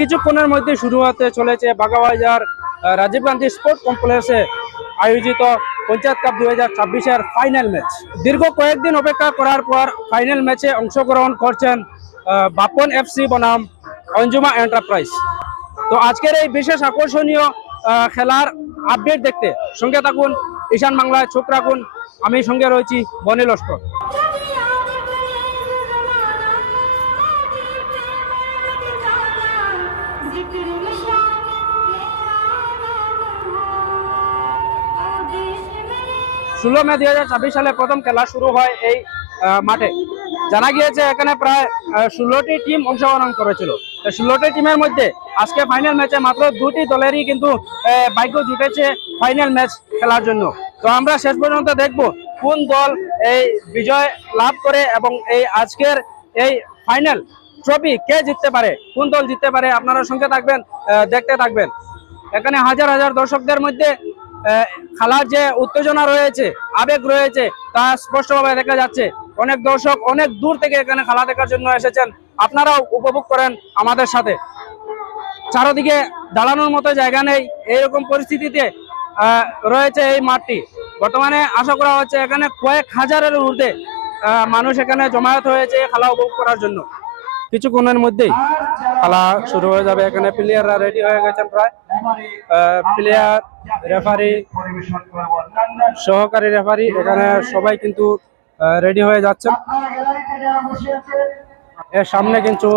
কিছুক্ষণের মধ্যে শুরু হতে চলেছে বাগাবাজার রাজীব গান্ধী স্পোর্ট কমপ্লেক্সে আয়োজিত পঞ্চায়েত কাপ 2026-এর ফাইনাল ম্যাচ। দীর্ঘ কয়েকদিন অপেক্ষা করার পর ফাইনাল ম্যাচে অংশগ্রহণ করছেন বাপন এফসি বনাম অঞ্জুমা এন্টারপ্রাইজ। তো আজকের এই বিশেষ আকর্ষণীয় খেলার আপডেট দেখতে সঙ্গে থাকুন, ঈশান বাংলায় চোখ রাখুন। আমি সঙ্গে রয়েছি বনি লস্কর। ষোলো মে 2026 সালে প্রথম খেলা শুরু হয় এই মাঠে। জানা গিয়েছে এখানে প্রায় 16টি টিম অংশগ্রহণ করেছিল। 16টি টিমের মধ্যে আজকে ফাইনাল ম্যাচে মাত্র 2টি দলেরই কিন্তু ভাগ্য জুটেছে ফাইনাল ম্যাচ খেলার জন্য। তো আমরা শেষ পর্যন্ত দেখব কোন দল এই বিজয় লাভ করে এবং এই আজকের এই ফাইনাল ট্রফি কে জিততে পারে, কোন দল জিততে পারে। আপনারা সঙ্গে থাকবেন, দেখতে থাকবেন। এখানে হাজার হাজার দর্শকদের মধ্যে খেলার যে উত্তেজনা রয়েছে, আবেগ রয়েছে, তা স্পষ্টভাবে দেখা যাচ্ছে। অনেক দর্শক অনেক দূর থেকে এখানে খেলা দেখার জন্য এসেছেন। আপনারাও উপভোগ করেন আমাদের সাথে। চারদিকে দাঁড়ানোর মতো জায়গা নেই, এইরকম পরিস্থিতিতে রয়েছে এই মাঠটি। বর্তমানে আশা করা হচ্ছে এখানে কয়েক হাজারের ঊর্ধ্বে মানুষ এখানে জমায়েত হয়েছে খেলা উপভোগ করার জন্য। কিছুক্ষণের মধ্যেই খেলা শুরু হয়ে যাবে। এখানে প্লেয়াররা রেডি হয়ে গেছেন প্রায়। প্লেয়ার, রেফারি, সহকারী রেফারি এখানে সবাই কিন্তু রেডি হয়ে যাচ্ছেন। এর সামনে কিন্তু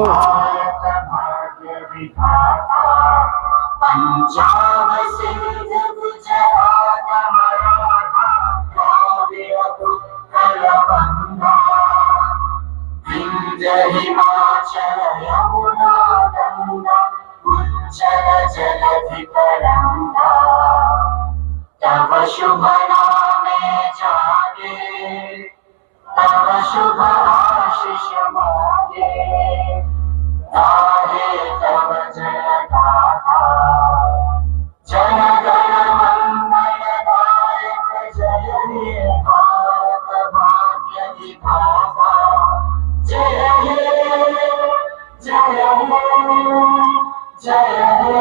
शुभ नामे जागे, तव शुभ आशीष मांगे, गाहे तव जय गाथा, जन गण मंगलदायक जय हे भारत भाग्य विधाता, जय हे जय हे जय हे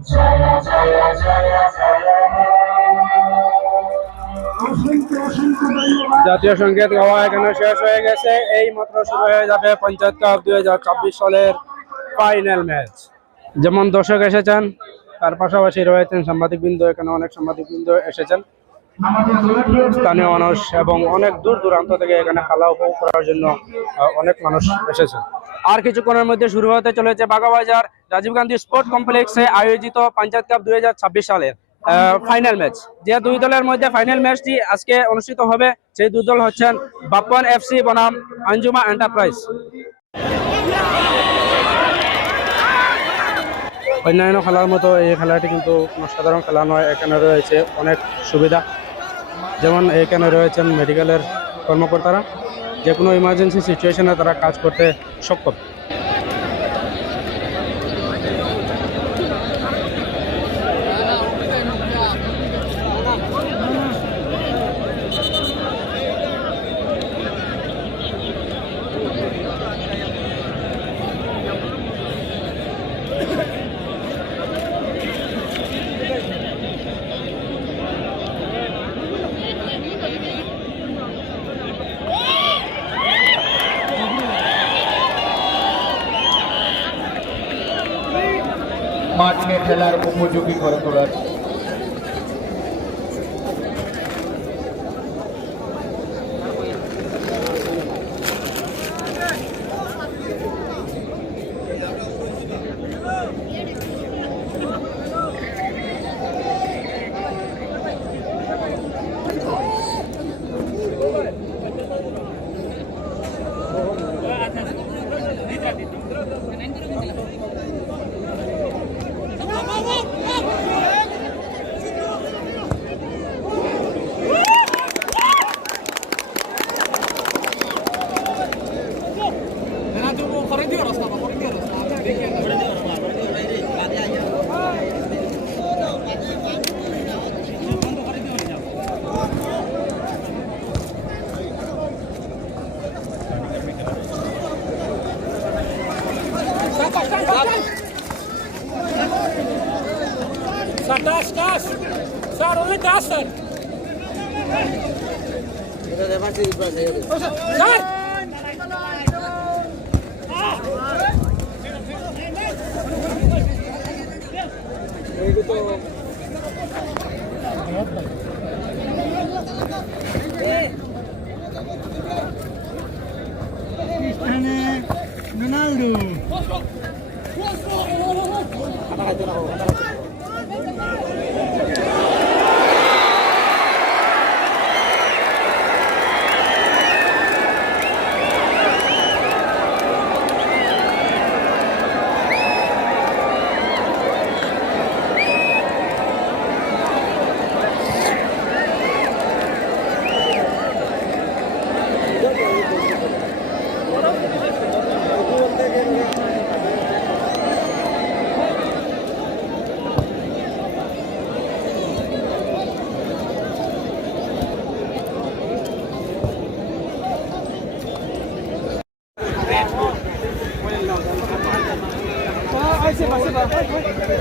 जय जय जय जय हे। জাতীয় সঙ্গীত গাওয়া এখানে শেষ হয়ে গেছে। এই মাত্র শুরু হয়ে যাবে পঞ্চায়েত কাপ 2026 সালের ফাইনাল ম্যাচ। যেমন দর্শক এসেছেন, তার পাশাপাশি রয়েছেন সাংবাদিকবৃন্দ। এখানে অনেক সাংবাদিকবৃন্দ এসেছেন, স্থানীয় মানুষ এবং অনেক দূর দূরান্ত থেকে এখানে খেলা উপভোগ করার জন্য অনেক মানুষ এসেছেন। আর কিছুক্ষণের মধ্যে শুরু হতে চলেছে বাগাবাজার রাজীব গান্ধী স্পোর্ট কমপ্লেক্সে আয়োজিত পঞ্চায়েত কাপ 2026 সালের ফাইনাল ম্যাচ। যে দুই দলের মধ্যে ফাইনাল ম্যাচটি আজকে অনুষ্ঠিত হবে, সেই দুই দল হচ্ছেন বাপন এফসি বনাম অঞ্জুমা এন্টারপ্রাইজ। অন্যান্য খেলার মতো এই খেলাটি কিন্তু কোনো সাধারণ খেলা নয়। এখানে রয়েছে অনেক সুবিধা, যেমন এখানে রয়েছেন মেডিকেলের কর্মকর্তারা। যে কোনো ইমার্জেন্সি সিচুয়েশনে তারা কাজ করতে সক্ষম। মাঠে খেলার উপযোগী করে তোলার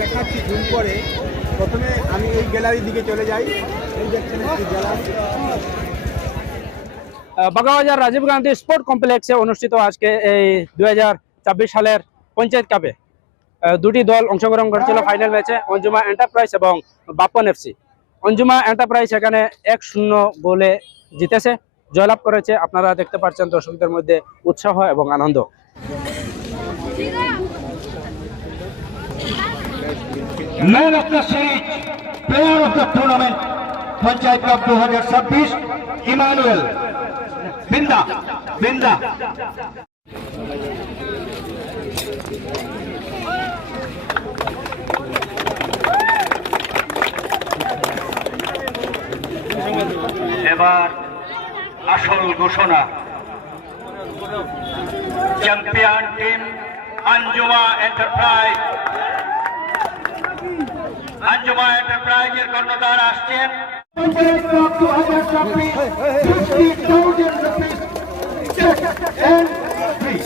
দেখাচ্ছি জুম করে। প্রথমে আমি এই গ্যালারির দিকে চলে যাই। এই দেখছেন একটি গ্যালারি। বাগাবাজার রাজীব গান্ধী স্পোর্ট কমপ্লেক্সে অনুষ্ঠিত আজকে এই 2024 সালের পঞ্চায়েত কাপে দুটি দল অংশগ্রহণ করেছিল ফাইনাল ম্যাচে, অঞ্জুমা এন্টারপ্রাইজ এবং বাপ্পন এফসি। অঞ্জুমা এন্টারপ্রাইজ এখানে 1-0 গোলে জিতেছে, জয়লাভ করেছে। আপনারা দেখতে পাচ্ছেন দর্শকদের মধ্যে উৎসাহ এবং আনন্দ। Man of the series, player of the tournament Panchayat cup 2026 Emmanuel Binda Binda. এবার আসল ঘোষণা, champion team Anjuma enterprise. Anjuma এন্টারপ্রাইজের কর্ণধার আসছেন Panchayat cup 2026 50,000 rupees check and free।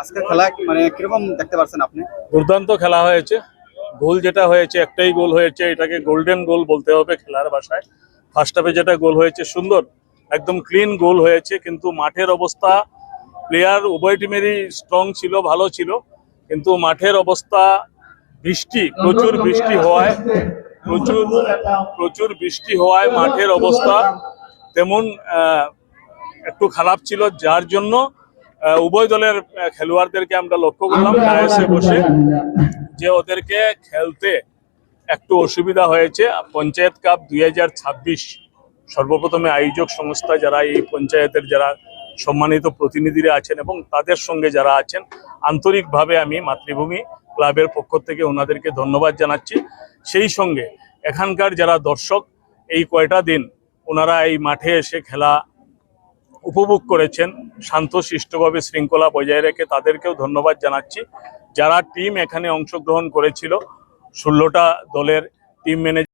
আজকে খেলা মানে কিরকম দেখতে পাচ্ছেন আপনি? দুর্দান্ত খেলা হয়েছে। গোল যেটা হয়েছে, একটাই গোল হয়েছে, এটাকে গোল্ডেন গোল বলতে হবে খেলার ভাষায়। ফার্স্ট হাফে যেটা গোল হয়েছে সুন্দর, একদম ক্লিন গোল হয়েছে, কিন্তু মাঠের অবস্থা, প্লেয়ার উভয় টিমেরই স্ট্রং ছিল, ভালো ছিল, কিন্তু মাঠের অবস্থা প্রচুর বৃষ্টি হওয়ায় মাঠের অবস্থা তেমন একটু খারাপ ছিল, যার জন্য উভয় দলের খেলোয়াড়দেরকে আমরা লক্ষ্য করলাম ডায়াসে বসে যে ওদেরকে খেলতে একটু অসুবিধা হয়েছে। পঞ্চায়েত কাপ 2026 সর্বপ্রথমে আয়োজক সংস্থা যারা এই পঞ্চায়েতের যারা সম্মানিত প্রতিনিধিরা আছেন এবং তাদের সঙ্গে যারা আছেন, আন্তরিকভাবে আমি মাতৃভূমি ক্লাবের পক্ষ থেকে ওনাদেরকে ধন্যবাদ জানাচ্ছি। সেই সঙ্গে এখানকার যারা দর্শক এই কয়টা দিন ওনারা এই মাঠে এসে খেলা উপভোগ করেছেন শান্তশিষ্টভাবে, শৃঙ্খলা বজায় রেখে, তাদেরকেও ধন্যবাদ জানাচ্ছি। যারা টিম এখানে অংশগ্রহণ করেছিল, 16টা দলের টিম ম্যানেজার